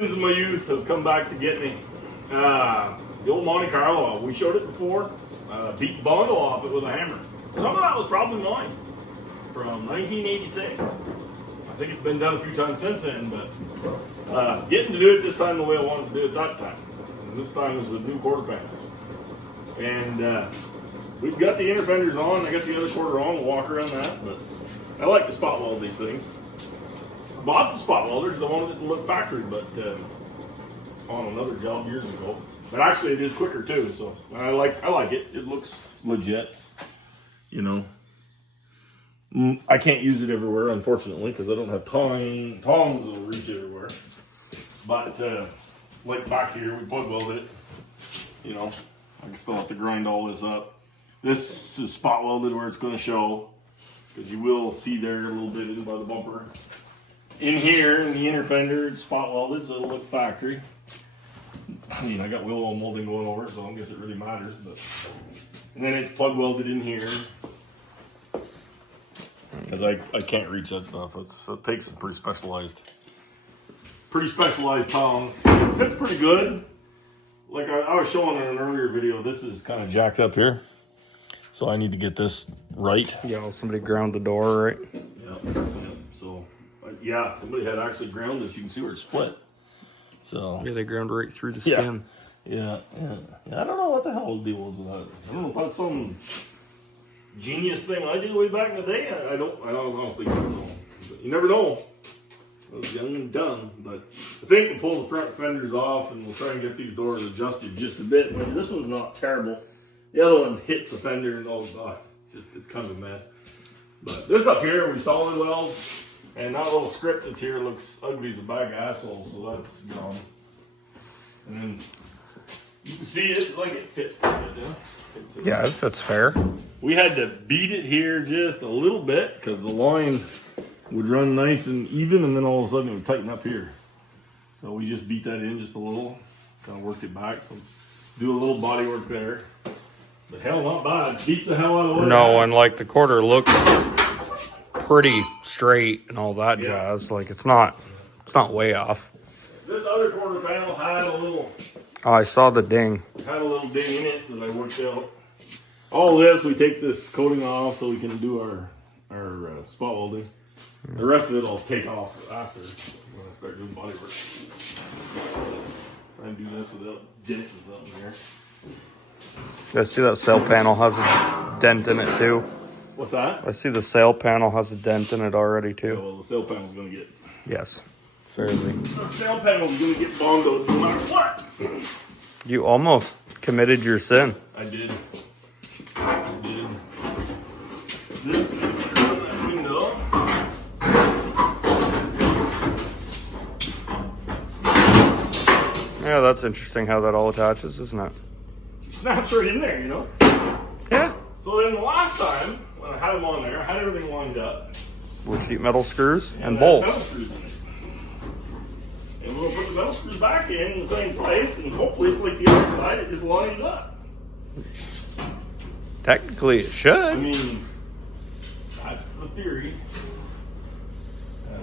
Friends of my youth have come back to get me. The old Monte Carlo, we showed it before. Beat the bundle off it with a hammer. Some of that was probably mine from 1986. I think it's been done a few times since then, but getting to do it this time the way I wanted to do it that time. And this time was with new quarter panels. And we've got the inner fenders on. I got the other quarter on. We'll walk around that, but I like to spot weld these things. I bought the spot welder because I wanted it to look factory, but on another job years ago. But actually, it is quicker too, so I like it. It looks legit, you know. I can't use it everywhere, unfortunately, because I don't have tongs that'll reach everywhere. But like back here, we plug welded it. You know, I can still have to grind all this up. This is spot welded where it's going to show, because you will see there a little bit in by the bumper. In here, in the inner fender, it's spot welded, so it'll look factory. I mean, I got wheel molding going over, so I don't guess it really matters. But and then it's plug welded in here, because I can't reach that stuff. It takes some pretty specialized tongs. It fits pretty good. Like I was showing in an earlier video, this is kind of jacked up here, so I need to get this right. Yeah, somebody ground the door, right? Yeah. So. Yeah, somebody had actually ground this. You can see where it's split. So yeah, they ground right through the skin. Yeah. I don't know what the hell the deal was with that. I don't know if that's some genius thing I did way back in the day. I don't honestly don't know. But you never know. I was young and dumb, but I think we'll pull the front fenders off and we'll try and get these doors adjusted just a bit. I mean, this one's not terrible. The other one hits the fender and it's kind of a mess. But this up here we solid weld. And that little script that's here looks ugly as a bag of asshole, so that's gone. And then you can see it like it fits. Yeah, it fits fair. We had to beat it here just a little bit because the line would run nice and even, and then all of a sudden it would tighten up here. So we just beat that in just a little, kind of worked it back. So do a little body work there. But hell, not bad. Beats the hell out of it. No, and like the quarter looks pretty straight and all that jazz. Like it's not way off. This other quarter panel had a little. Oh, I saw the ding. Had a little ding in it that I worked out. All this, we take this coating off so we can do our spot welding. The rest of it I'll take off after when I start doing body work. Try and do this without denting something here. I see that sail panel has a dent in it too. What's that? I see the sail panel has a dent in it already too. Yeah, well, the sail panel's going to get... Yes, fairly. The sail panel's going to get bondoed no matter what. You almost committed your sin. I did. This is that window. Yeah, that's interesting how that all attaches, isn't it? It snaps right in there, you know? Yeah. So then the last time, when I had them on there, I had everything lined up. With sheet metal screws and I had bolts. metal screws in it. And we'll put the metal screws back in the same place, and hopefully it's like the other side, it just lines up. Technically, it should. I mean, that's the theory.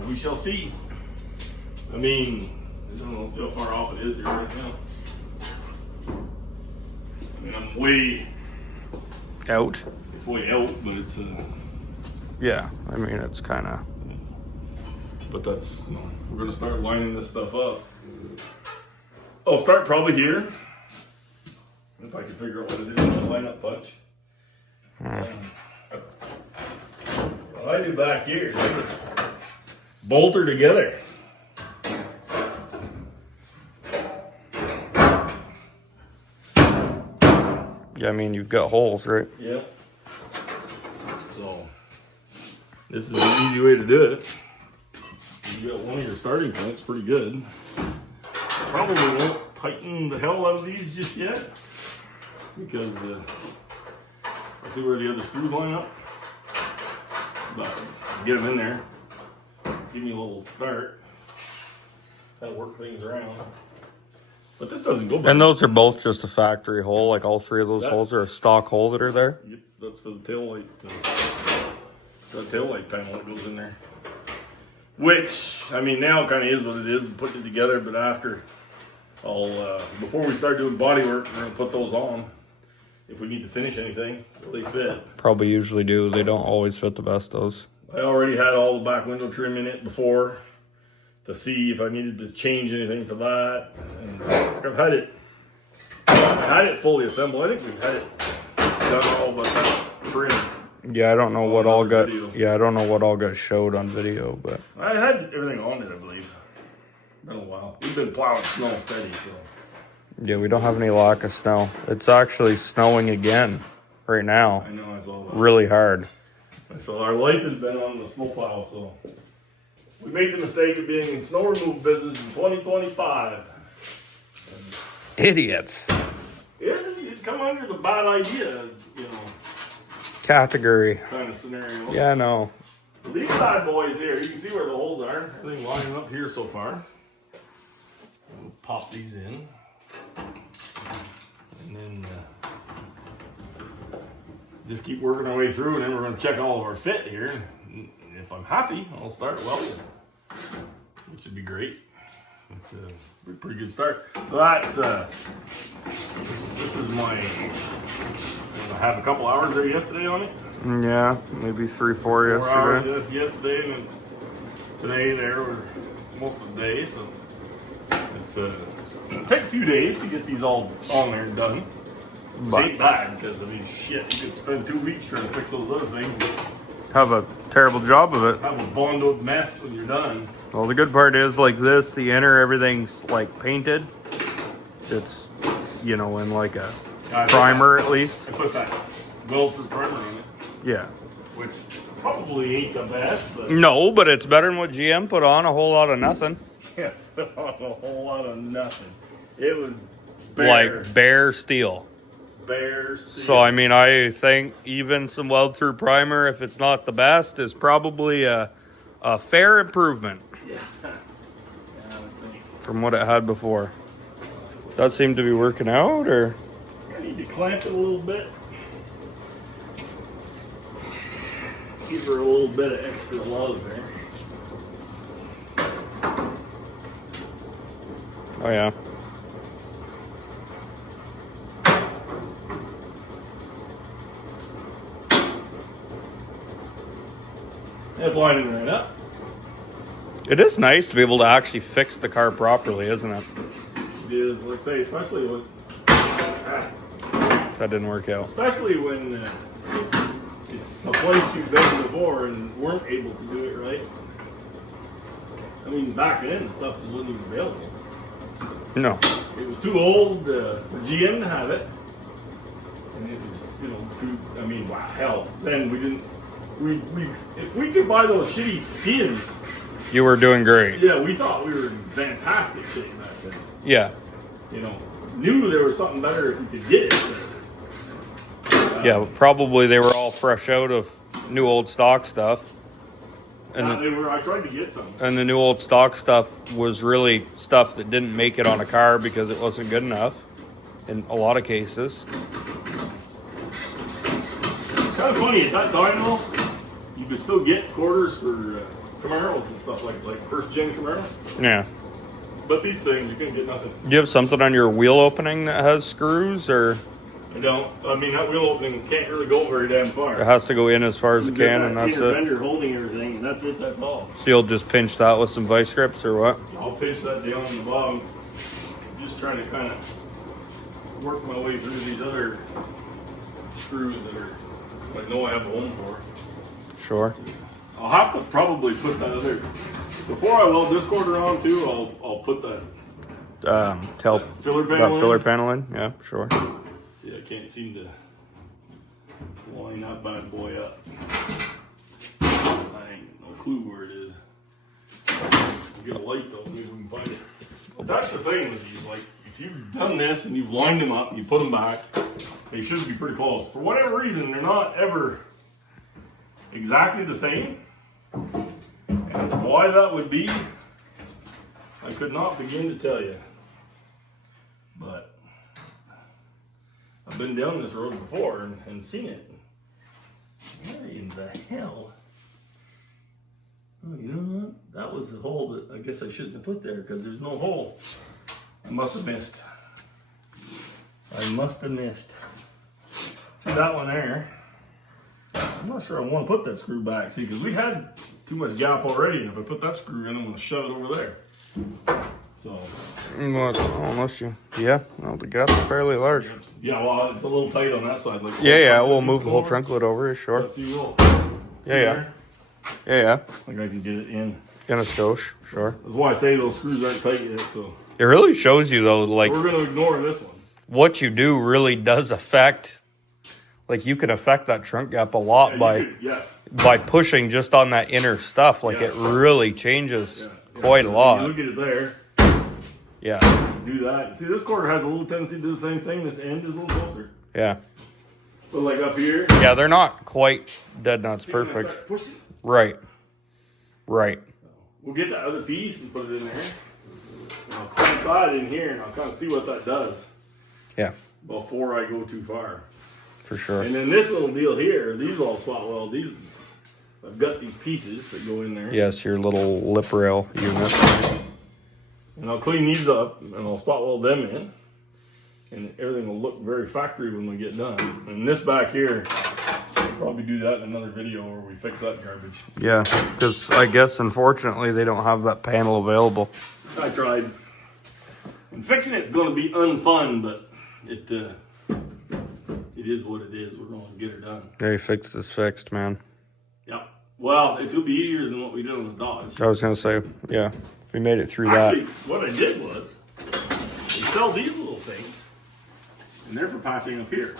We shall see. I mean, I don't know, see how far off it is here right now. I mean, I'm way out. It's way out, but it's yeah, I mean, it's kind of. But that's, you know, we're going to start lining this stuff up. I'll start probably here. If I can figure out what it is in the line-up punch. What I do back here is I just bolt her together. Yeah, I mean, you've got holes, right? Yeah. So, this is an easy way to do it. You got one of your starting points pretty good. Probably won't tighten the hell out of these just yet, because I see where the other screws line up. But get them in there. Give me a little start. Kind of work things around. But this doesn't go back. And those are both just a factory hole. Like all three of those holes are a stock hole that are there. Yep, that's for the tail light. That tail light panel that goes in there. Which, I mean, now it kind of is what it is, putting it together, but after, before we start doing body work, we're going to put those on. If we need to finish anything, so they fit. Probably usually do. They don't always fit the best, those. I already had all the back window trim in it before to see if I needed to change anything for that. And I had it fully assembled. I think we've had it done all but that trim. Yeah, I don't know what all got. Video. Yeah, I don't know what all got showed on video, but I had everything on it, I believe. Been a while. We've been plowing snow steady, so. yeah, we don't have any lack of snow. It's actually snowing again right now. I know, I saw that. Really hard. So our life has been on the snowplow, so we made the mistake of being in snow removal business in 2025. Idiots. It's come under the bad idea, you know, Category. kind of scenario. Yeah, no. So these bad boys here, you can see where the holes are. Everything lining up here so far. We'll pop these in. And then just keep working our way through, and then we're going to check all of our fit here. And if I'm happy, I'll start welding, which would be great. It's a pretty good start. So that's this is my. I had a couple hours there yesterday on it. Yeah, maybe 3-4 4 hours yesterday. yesterday, and then today there was most of the day. So it's it'll take a few days to get these all on there and done. It ain't bad because I mean, shit, you could spend 2 weeks trying to fix those other things. Have a terrible job of it. Have a bondoed mess when you're done. Well, the good part is like this, the inner, everything's like painted. It's, you know, in like a primer at least. I put that weld-proof primer on it, Yeah. which probably ain't the best, but No, but it's better than what GM put on, a whole lot of nothing. yeah, put on a whole lot of nothing. It was bare, Like bare steel. bare steel. So, I mean, I think even some weld-through primer, if it's not the best, is probably a fair improvement Yeah. Yeah, I think. from what it had before. That seemed to be working out, or? I need to clamp it a little bit. Give her a little bit of extra love there. Oh, yeah. It's lining right up. It is nice to be able to actually fix the car properly, isn't it? It is, like I say, especially when That didn't work out. especially when it's a place you've been before and weren't able to do it right. I mean, back then, stuff just wasn't even available. No. It was too old for GM to have it. And it was, you know, too, I mean, wow, hell. Then we didn't, if we could buy those shitty skins, You were doing great. yeah, we thought we were in fantastic shape back then. Yeah. You know, knew there was something better if we could get it. But, Yeah, probably they were all fresh out of new old stock stuff. And I tried to get some. And the new old stock stuff was really stuff that didn't make it on a car because it wasn't good enough in a lot of cases. It's kind of funny, at that time though, you could still get quarters for Camaros and stuff like first gen Camaros. Yeah. But these things, you couldn't get nothing. Do you have something on your wheel opening that has screws, or I don't. I mean, that wheel opening can't really go very damn far. it has to go in as far as it can and that's inner it? fender holding everything, and that's it, that's all. So you'll just pinch that with some vice grips or what? I'll pinch that down in the bottom. I'm just trying to kind of work my way through these other screws that are, I know I have a home for. Sure. I'll have to probably put that other, before I weld this quarter on too, I'll put that That filler panel filler in. panel in? Yeah, sure. See, I can't seem to line that bad boy up. I ain't no clue where it is. I'll get a light though, maybe we can find it. But that's the thing with these, like, if you've done this and you've lined them up and you put them back, they should be pretty close. For whatever reason, they're not ever exactly the same. And why that would be, I could not begin to tell you. But I've been down this road before and seen it. What in the hell? Oh, you know what? That was the hole that I guess I shouldn't have put there because there's no hole. I must have missed. See that one there? I'm not sure I want to put that screw back. See, because we had too much gap already, and if I put that screw in, I'm going to shove it over there. So. Unless you, well, the gap's fairly large. Yeah, well, it's a little tight on that side. Like We'll move the whole trunklet over, sure. Yes, you will. Yeah. Like I can get it in. In a skosh, sure. That's why I say those screws aren't tight yet, so. It really shows you, though, like, we're going to ignore this one. What you do really does affect, like, you can affect that trunk gap a lot by pushing just on that inner stuff. Like, it really changes quite a lot. You look at it there. Yeah. Do that. See, this quarter has a little tendency to do the same thing. This end is a little closer. Yeah. But like up here. Yeah, they're not quite dead nuts perfect. Right. We'll get that other piece and put it in there. And I'll clamp that in here and I'll kind of see what that does. Yeah. Before I go too far. For sure. And then this little deal here, these all spot weld. I've got these pieces that go in there. Yes, your little lip rail unit. And I'll clean these up and I'll spot weld them in. And everything will look very factory when we get done. And this back here, I'll probably do that in another video where we fix that garbage. Yeah, because I guess unfortunately they don't have that panel available. I tried. And fixing it's going to be unfun, but it is what it is. We're going to get it done. Hey, fixed is fixed, man. Yep. Well, it's going to be easier than what we did on the Dodge. I was going to say, yeah, if we made it through Actually, what I did was, we sell these little things, and they're for passing up here.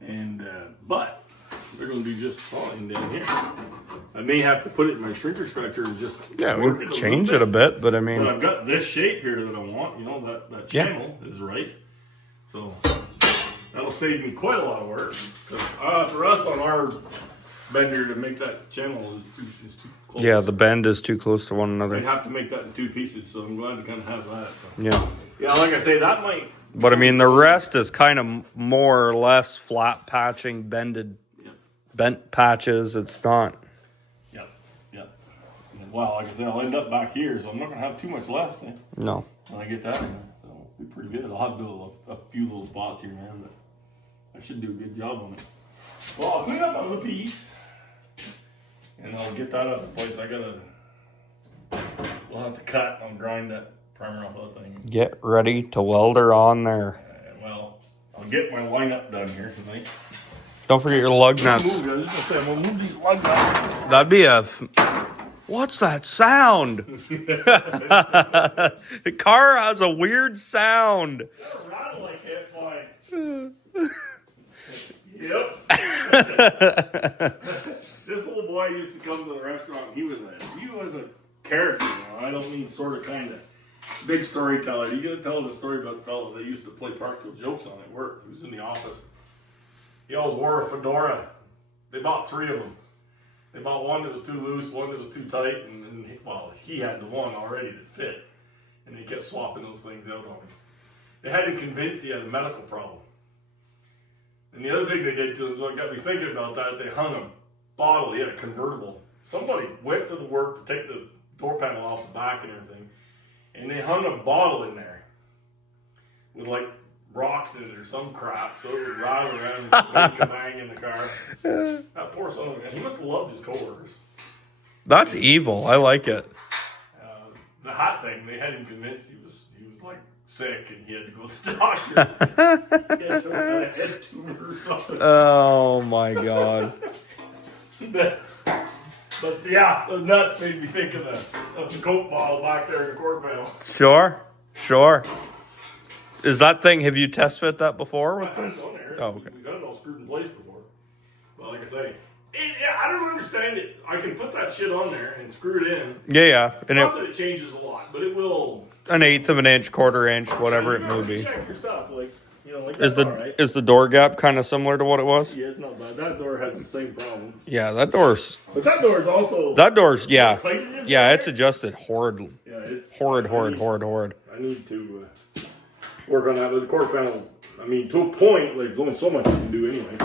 And, but, they're going to do just fine down here. I may have to put it in my shrinker stretcher and just we change it a bit, but I mean... But I've got this shape here that I want, you know, that channel is right. So, that'll save me quite a lot of work. For us on our bender to make that channel is too close. Yeah, the bend is too close to one another. I'd have to make that in two pieces, so I'm glad to kind of have that. So. Yeah. Yeah, like I say, that might... But I mean, the rest is kind of more or less flat patching, bent patches. It's not... Yep. Well, like I said, I'll end up back here, so I'm not going to have too much left. No. When I get that in, so it'll be pretty good. I'll have to do a few little spots here and there, but I should do a good job on it. Well, I'll clean up another piece, and I'll get that out of place. We'll have to cut and grind that primer off of that thing. Get ready to weld her on there. Well, I'll get my lineup done here tonight. Don't forget your lug nuts. I'm gonna move these lug nuts. That'd be what's that sound? The car has a weird sound. That's a rattle I can't find. Yep. This little boy used to come to the restaurant. He was a character. I don't mean sort of kind of big storyteller. You gotta tell the story about the fellow that used to play practical jokes on at work. He was in the office. He always wore a fedora. They bought 3 of them. They bought one that was too loose, one that was too tight, and he had the one already that fit. And they kept swapping those things out on him. They had him convinced he had a medical problem. And the other thing they did to him, so it got me thinking about that, they hung a bottle. He had a convertible. Somebody went to the work to take the door panel off the back and everything, and they hung a bottle in there with like rocks in it or some crap, so it would rattle around and make a bang in the car. That poor son of a gun. He must have loved his coworkers. That's evil. I like it. The hat thing, they had him convinced he was like sick and he had to go to the doctor. He had some kind of head tumor or something. Oh my god. But yeah, the nuts made me think of the Coke bottle back there in the quarter panel. Sure. Is that thing, have you test fit that before with this? Oh, okay. We got it all screwed in place before. But like I say, I don't understand it. I can put that shit on there and screw it in. Yeah. And Not that it changes a lot, but it will. 1/8 of an inch, 1/4 inch, whatever it may be. Check your stuff, like is the door gap kind of similar to what it was? Yeah, it's not bad. That door has the same problem. Yeah, that door's. But that door is also. Yeah, it's adjusted horrid. Yeah, it's horrid. I need to work on that with the quarter panel. I mean, to a point, like there's only so much you can do anyway.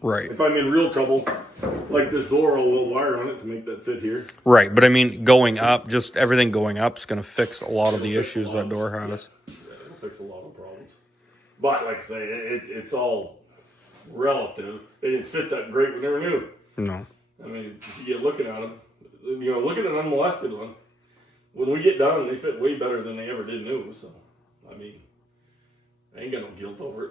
Right. If I'm in real trouble, like this door, a little wire on it to make that fit here. Right, but I mean, going up, just everything going up is going to fix a lot of the issues that door has. Yeah, it'll fix a lot of problems. But like I say, it's all relative. They didn't fit that great when they were new. No. I mean, if you get looking at them, look at an unmolested one. When we get done, they fit way better than they ever did new. So, I mean, I ain't got no guilt over it.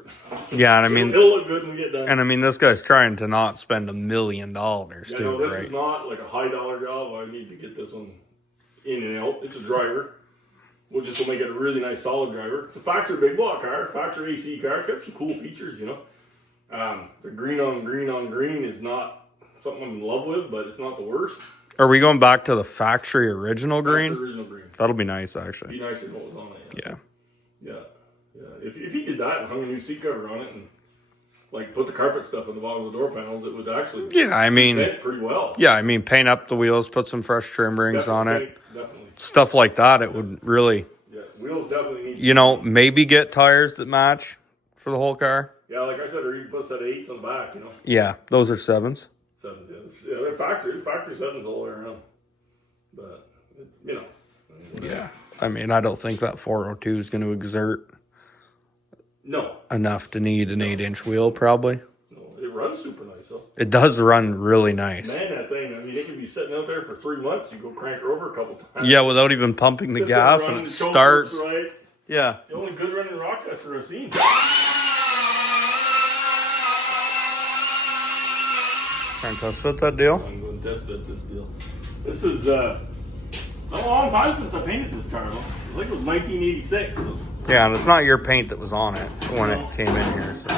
Yeah, and I mean, it'll look good when we get done. And I mean, this guy's trying to not spend $1 million too, this right? is not like a high dollar job. I need to get this one in and out. It's a driver. We'll just make it a really nice solid driver. It's a factory big block car, factory AC car. It's got some cool features, The green on green is not something I'm in love with, but it's not the worst. Are we going back to the factory original green? That's the original green. That'll be nice, actually. Be nicer than what was on it. Yeah. Yeah. If he did that and hung a new seat cover on it and like put the carpet stuff on the bottom of the door panels, it would actually fit pretty well. Yeah, I mean, paint up the wheels, put some fresh trim rings on it. Definitely. Stuff like that, it would really... Yeah, wheels definitely need maybe get tires that match for the whole car. Yeah, like I said, or you can put a set of 8s on the back, Yeah, those are 7s. 7s, yeah. They're factory 7s all the way around. But, Yeah. I mean, I don't think that 402 is going to exert enough to need an 8-inch wheel, probably. No, it runs super nice, though. It does run really nice. Man, that thing, I mean, it can be sitting out there for 3 months. You go crank her over a couple times. Yeah, without even pumping the gas, and it starts. Right. Yeah. It's the only good running Rochester I've seen. Trying to test fit that deal? I'm going to test fit this deal. This is a long time since I painted this car, though. I think it was 1986. So. Yeah, and it's not your paint that was on it when it came in here. So,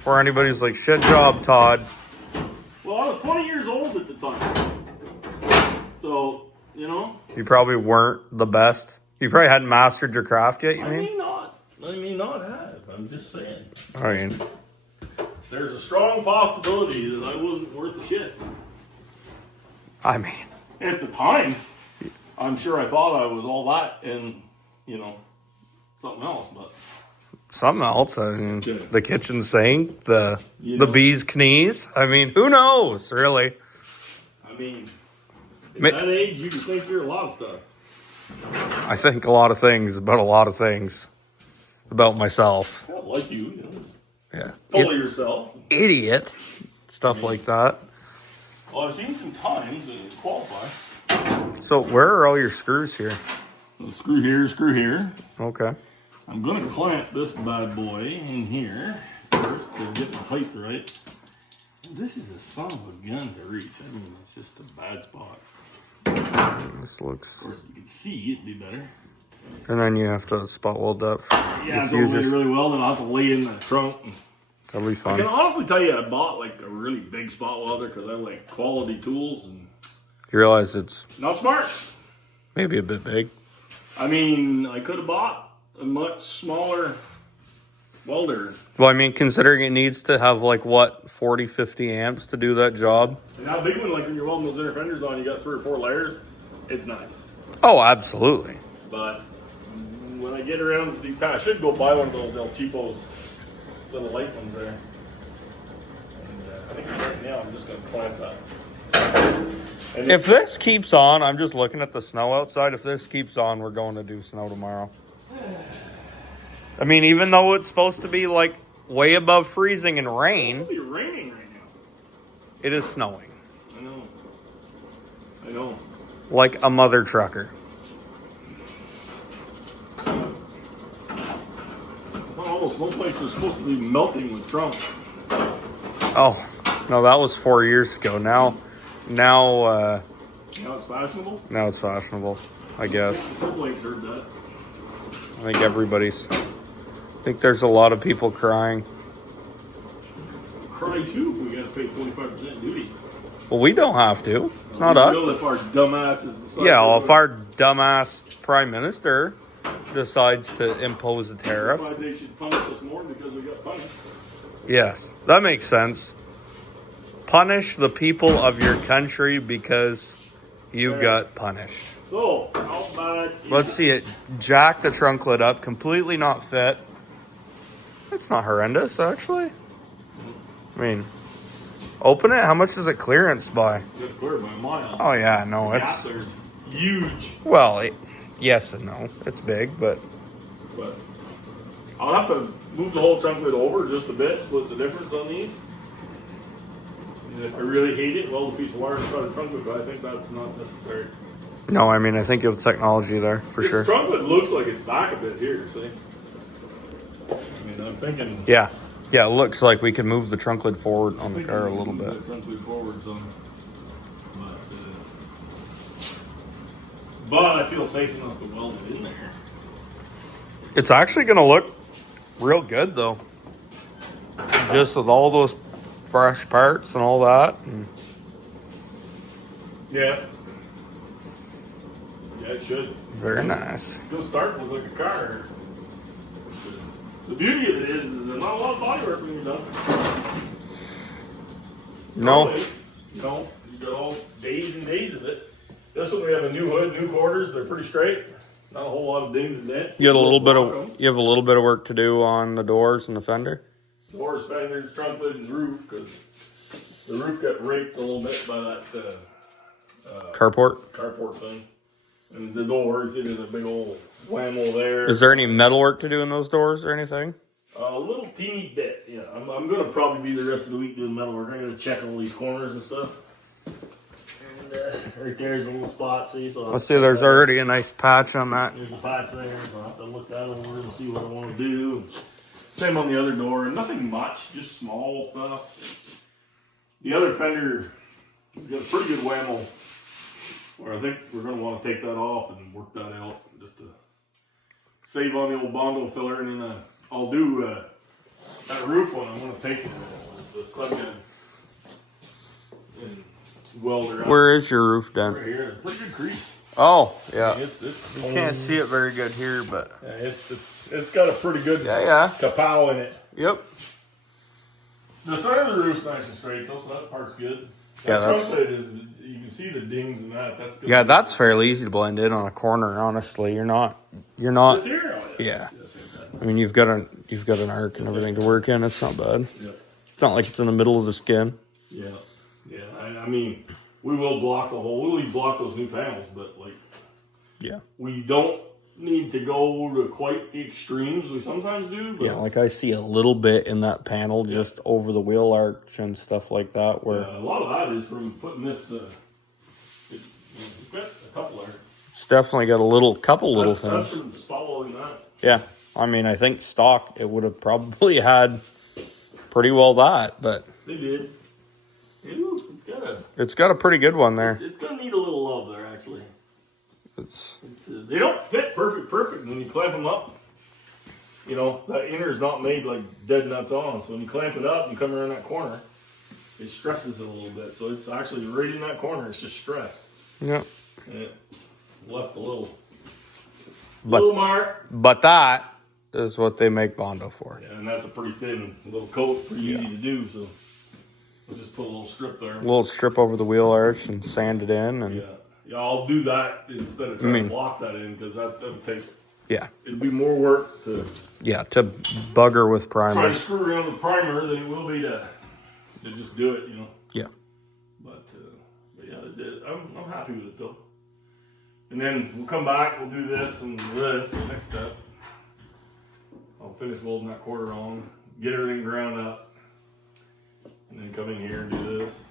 for anybody's like, shit job, Todd. Well, I was 20 years old at the time. So, You probably weren't the best. You probably hadn't mastered your craft yet, I may not have. I'm just saying. I mean, there's a strong possibility that I wasn't worth a shit. I mean. At the time, I'm sure I thought I was all that and, something else, but. Something else. I mean, the kitchen sink, the bee's knees. I mean, who knows, really? I mean, at that age, you can think you're a lot of stuff. I think a lot of things about a lot of things about myself. Yeah, like you. Yeah. Full of yourself. Idiot. Stuff like that. Well, I've seen some times to qualify. So, where are all your screws here? Screw here. Okay. I'm going to clamp this bad boy in here first to get the height right. This is a son of a gun to reach. I mean, it's just a bad spot. This looks... Of course, if you can see, it'd be better. And then you have to spot weld that for it's really well, then I'll have to lay in the trunk. That'll be fun. I can honestly tell you I bought like a really big spot welder because I like quality tools. And you realize it's... not smart. Maybe a bit big. I mean, I could have bought a much smaller welder. Well, I mean, considering it needs to have 40, 50 amps to do that job. And how big one, like when you're welding those inner fenders on, you got 3 or 4 layers, it's nice. Oh, absolutely. But when I get around to the I should go buy one of those El Cheapos little light ones there. And I think right now I'm just going to clamp that. And if this keeps on, I'm just looking at the snow outside. If this keeps on, we're going to do snow tomorrow. I mean, even though it's supposed to be way above freezing and rain. It's raining right now. It is snowing. I know. Like a mother trucker. All those snowflakes are supposed to be melting with Trump. Oh, no, that was 4 years ago. Now it's fashionable? Now it's fashionable, I guess. Snowflakes heard that. I think there's a lot of people crying. Cry too if we got to pay 25% duty. Well, we don't have to. It's not us. If our dumbasses decide. Yeah, well, if our dumbass prime minister decides to impose a tariff. They should punish us more because we got punished. Yes, that makes sense. Punish the people of your country because you got punished. So, how bad? Let's see it. Jack the trunk lid up, completely not fit. It's not horrendous, actually. I mean, open it. How much is it clearance by? It's clear by a mile. Oh yeah, no, The it's gap there's huge. well, yes and no. It's big, but I'll have to move the whole trunk lid over just a bit, split the difference on these. And if I really hate it, weld a piece of wire and cut a trunk lid, but I think that's not necessary. no, I mean, I think you have technology there for This sure. trunk lid looks like it's back a bit here, see? I mean, I'm thinking... Yeah, it looks like we can move the trunk lid forward on the car a little bit. The trunk lid forward some. But I feel safe enough to weld it in there. It's actually going to look real good, though. Just with all those fresh parts and all that. And Yeah. Yeah, it should. very nice. It'll start with like a car. The beauty of it is there's not a lot of body work when you're done. No. Probably, you know, you got all days and days of it. This one we have a new hood, new quarters. They're pretty straight. Not a whole lot of dings and dents. You have a little bit of work to do on the doors and the fender. Doors, fenders, trunk lid, and roof, because the roof got raped a little bit by that carport thing. And the doors, there's a big old whammo there. Is there any metal work to do in those doors or anything? A little teeny bit, yeah. I'm going to probably be the rest of the week doing metal work. I'm going to check all these corners and stuff. And right there's a little spot, see? So Let's see, there's already a nice patch on that. There's a patch there, so I'll have to look that over and see what I want to do. Same on the other door, nothing much, just small stuff. The other fender has got a pretty good whammo, where I think we're going to want to take that off and work that out just to save on the old Bondo filler. And then I'll do that roof one. I'm going to take the slug gun and weld her up. Where is your roof done? Right here. It's a pretty good crease. Oh, yeah. It's You can't see it very good here, but yeah, it's got a pretty good kapow in it. Yep. The side of the roof's nice and straight though, so that part's good. Yeah, that trunk lid is, you can see the dings and that. That's good. Yeah, that's fairly easy to blend in on a corner. Honestly, you're not. This here? Oh, Yeah. I mean, you've got an arc and everything to work in. It's not bad. Yeah. It's not like it's in the middle of the skin. Yeah. Yeah. I mean, we will block the hole. We'll block those new panels, but like, Yeah. we don't need to go to quite the extremes we sometimes do. But Yeah, like I see a little bit in that panel just over the wheel arch and stuff like that. Where a lot of that is from putting this. It's got a couple there. it's definitely got a couple little That's things. from spot welding that. Yeah, I mean, I think stock it would have probably had pretty well that, but They did. it's got a pretty good one there. It's gonna need a little love there, actually. It's They don't fit perfect when you clamp them up. You know, that inner is not made like dead nuts on. So when you clamp it up and come around that corner, it stresses it a little bit. So it's actually right in that corner. It's just stressed. yeah. And it left a little But mark. but that is what they make Bondo for. Yeah, and that's a pretty thin little coat, pretty easy to do. So we'll just put a little strip there. A little strip over the wheel arch and sand it in, and Yeah, I'll do that instead of trying to block that in because that take. yeah, It'd be more work to to bugger with try to primer. screw around the primer than it will be to just do it, you know. Yeah, But yeah, I'm happy with it though. And then we'll come back, we'll do this and this next step. I'll finish welding that quarter on, get everything ground up, and then come in here and do this.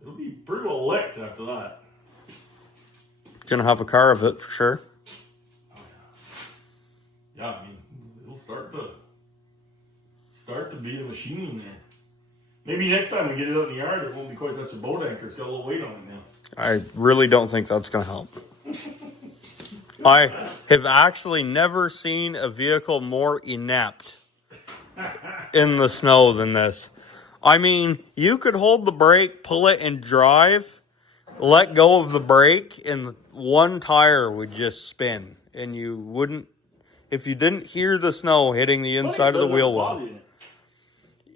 It'll be pretty well licked after that. gonna have a car of it for sure. Yeah, I mean, it'll start to be a machine in there. Maybe next time we get it out in the yard, it won't be quite such a boat anchor. It's got a little weight on it now. I really don't think that's gonna help. I have actually never seen a vehicle more inept in the snow than this. I mean, you could hold the brake, pull it, and drive, let go of the brake, and one tire would just spin. And you wouldn't, if you didn't hear the snow hitting the inside of the wheel well.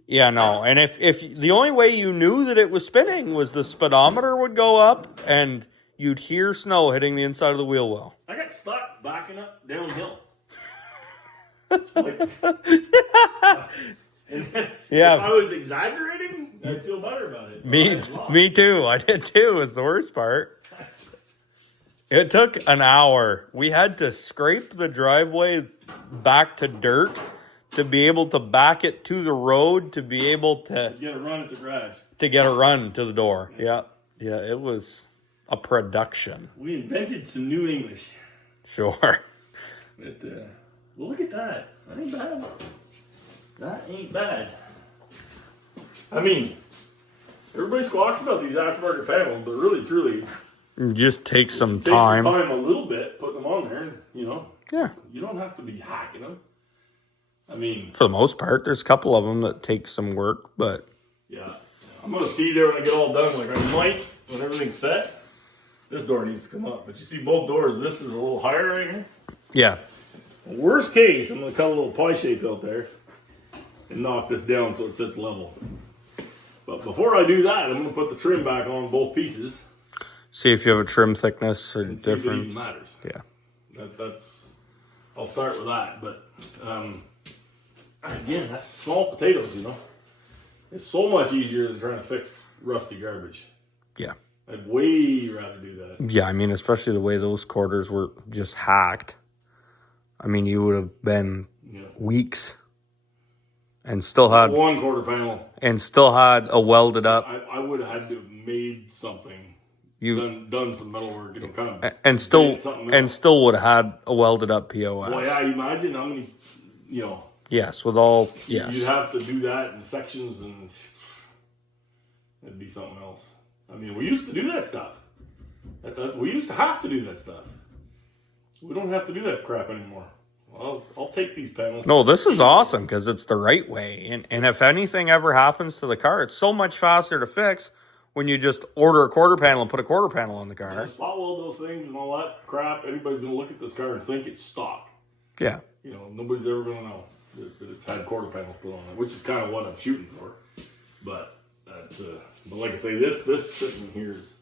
Yeah, no. And if the only way you knew that it was spinning was the speedometer would go up and you'd hear snow hitting the inside of the wheel well. I got stuck backing up downhill. Yeah. If I was exaggerating, I'd feel better about it. Me too. I did too. It's the worst part. It took an hour. We had to scrape the driveway back to dirt to be able to back it to the road to be able to get a run at the garage. To get a run to the door. Yeah. Yeah, it was a production. We invented some new English. Sure. But, well, look at that. That ain't bad. That ain't bad. I mean, everybody squawks about these aftermarket panels, but really, truly, just take some take time. Your time a little bit, putting them on there, you know. Yeah. You don't have to be hacking them. I mean, for the most part, there's a couple of them that take some work, but yeah. I'm going to see there when I get all done, like I might, when everything's set. This door needs to come up, but you see both doors, this is a little higher right here. yeah. Worst case, I'm going to cut a little pie shape out there and knock this down so it sits level. But before I do that, I'm going to put the trim back on both pieces. See if you have a trim thickness or And see if it difference. even matters. Yeah. That's. I'll start with that. But again, that's small potatoes, you know. It's so much easier than trying to fix rusty garbage. Yeah. I'd way rather do that. Yeah, I mean, especially the way those quarters were just hacked. I mean, you would have been weeks and still had 1/4 panel. And still had a welded up. I would have had to have made something. Done some metal work, you know, kind of. And still would have had a welded up POS. Well, yeah, you imagine how many, you know. Yes, with all, yes. You'd have to do that in sections and it'd be something else. I mean, we used to do that stuff. We used to have to do that stuff. We don't have to do that crap anymore. Well, I'll take these panels. No, this is awesome because it's the right way. And if anything ever happens to the car, it's so much faster to fix when you just order a quarter panel and put a quarter panel on the car. Yeah, spot weld those things and all that crap. Anybody's going to look at this car and think it's stock. Yeah. You know, nobody's ever going to know that it's had quarter panels put on it, which is kind of what I'm shooting for. But but like I say, this sitting here is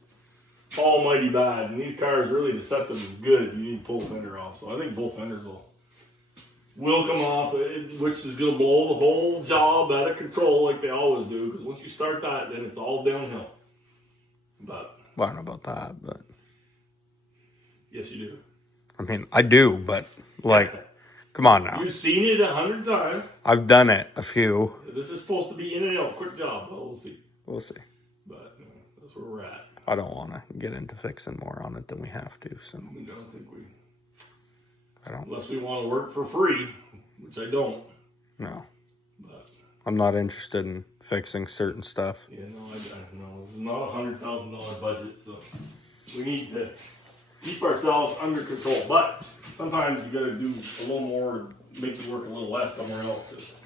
almighty bad, and these cars really to set them good, you need to pull the fender off. So I think both fenders will come off, which is going to blow the whole job out of control like they always do. Because once you start that, then it's all downhill. But well, I don't know about that, but yes, you do. I mean, I do, but like, come on now. You've seen it 100 times. I've done it a few. This is supposed to be in and out, quick job. Well, we'll see. We'll see. But that's where we're at. I don't want to get into fixing more on it than we have to. So I don't think we. I don't. Unless we want to work for free, which I don't. No. But I'm not interested in fixing certain stuff. yeah, no, I no. This is not a $100,000 budget, so we need to keep ourselves under control. But sometimes you got to do a little more to make it work a little less somewhere else.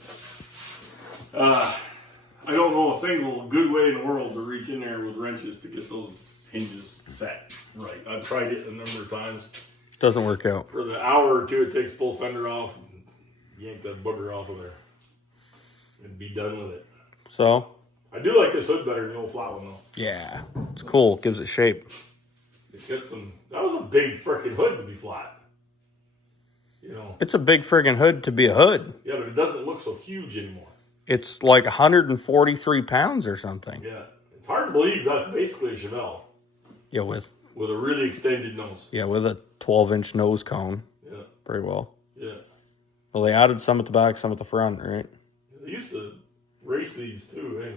I don't know a single good way in the world to reach in there with wrenches to get those hinges set right. I've tried it a number of times. Doesn't work out. For the hour or two it takes to pull the fender off and yank that booger off of there and be done with it. So? I do like this hood better than the old flat one though. Yeah. It's cool. Gives it shape. It's got some, that was a big freaking hood to be flat. You know. It's a big friggin' hood to be a hood. Yeah, but it doesn't look so huge anymore. It's like 143 pounds or something. Yeah. It's hard to believe that's basically a Chevelle. Yeah, with a really extended nose. Yeah, with a 12-inch nose cone. Yeah. Pretty well. Yeah. Well, they added some at the back, some at the front, right? They used to race these too, eh?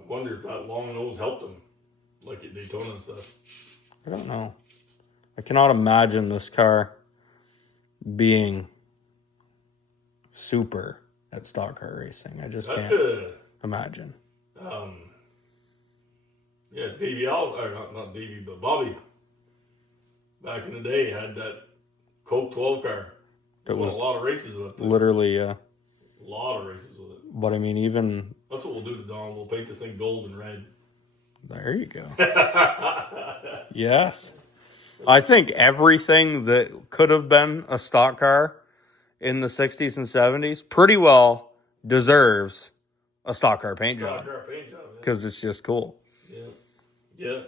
I wonder if that long nose helped them, like at Daytona and stuff. I don't know. I cannot imagine this car being super at stock car racing. I just can't imagine. Yeah, Davey or not Davey, but Bobby, back in the day, had that Coke 12 car. That was a lot of races with it. Literally, a lot of races with it. But I mean, even that's what we'll do to Don. We'll paint this thing gold and red. There you go. Yes. I think everything that could have been a stock car in the 60s and 70s pretty well deserves a stock car paint job. Stock car paint job, because it's just cool. Yeah,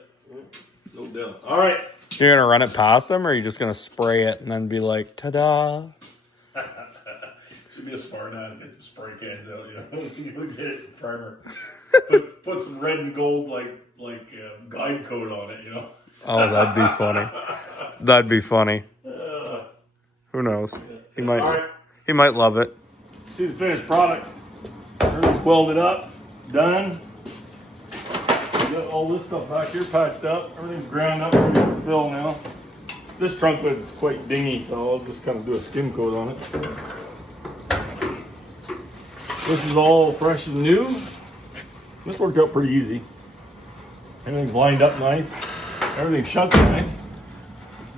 no doubt. All right. You're going to run it past them, or are you just going to spray it and then be like, ta-da? Should be a smart ass. Get some spray cans out, you know. Get it primer. Put some red and gold like guide code on it, you know. Oh, that'd be funny. That'd be funny. Who knows? He might. All right. He might love it. See the finished product. Everything's welded up, done. We got all this stuff back here patched up. Everything's ground up, ready for fill now. This trunk lid is quite dingy, so I'll just kind of do a skim coat on it. This is all fresh and new. This worked out pretty easy. Everything's lined up nice. Everything shuts nice.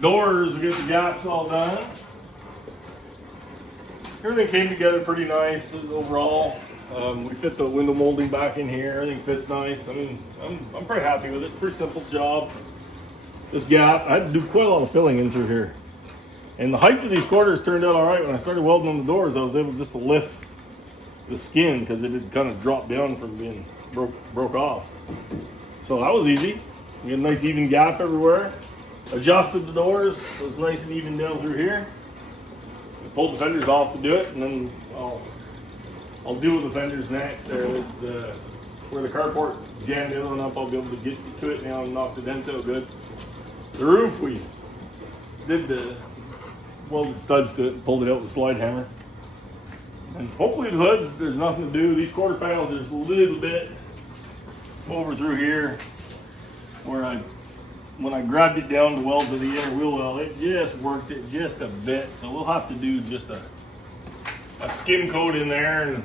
Doors, we get the gaps all done. Everything came together pretty nice overall. We fit the window molding back in here. Everything fits nice. I mean, I'm pretty happy with it. Pretty simple job. This gap, I had to do quite a lot of filling in through here. And the height of these quarters turned out all right. When I started welding on the doors, I was able just to lift the skin because it had kind of dropped down from being broke off. So that was easy. We had a nice even gap everywhere. Adjusted the doors, so it's nice and even down through here. I pulled the fenders off to do it, and then I'll deal with the fenders next. There, where the carport jammed the other one up, I'll be able to get to it now and knock the dents out good. The roof, we did the welded studs to it and pulled it out with a slide hammer. And hopefully the hoods, there's nothing to do. These quarter panels, there's a little bit over through here where when I grabbed it down to weld to the inner wheel well, it just worked it just a bit. So we'll have to do just a skim coat in there and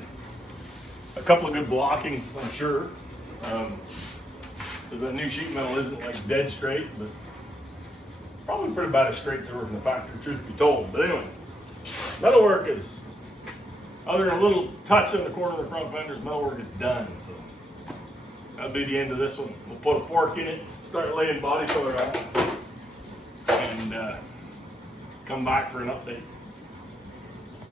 a couple of good blockings, I'm sure. Because that new sheet metal isn't like dead straight, but probably pretty about as straight as they were from the factory, truth be told. But anyway, metalwork is, other than a little touch on the corner of the front fenders, metalwork is done. So that'll be the end of this one. We'll put a fork in it, start laying body filler on it, and come back for an update.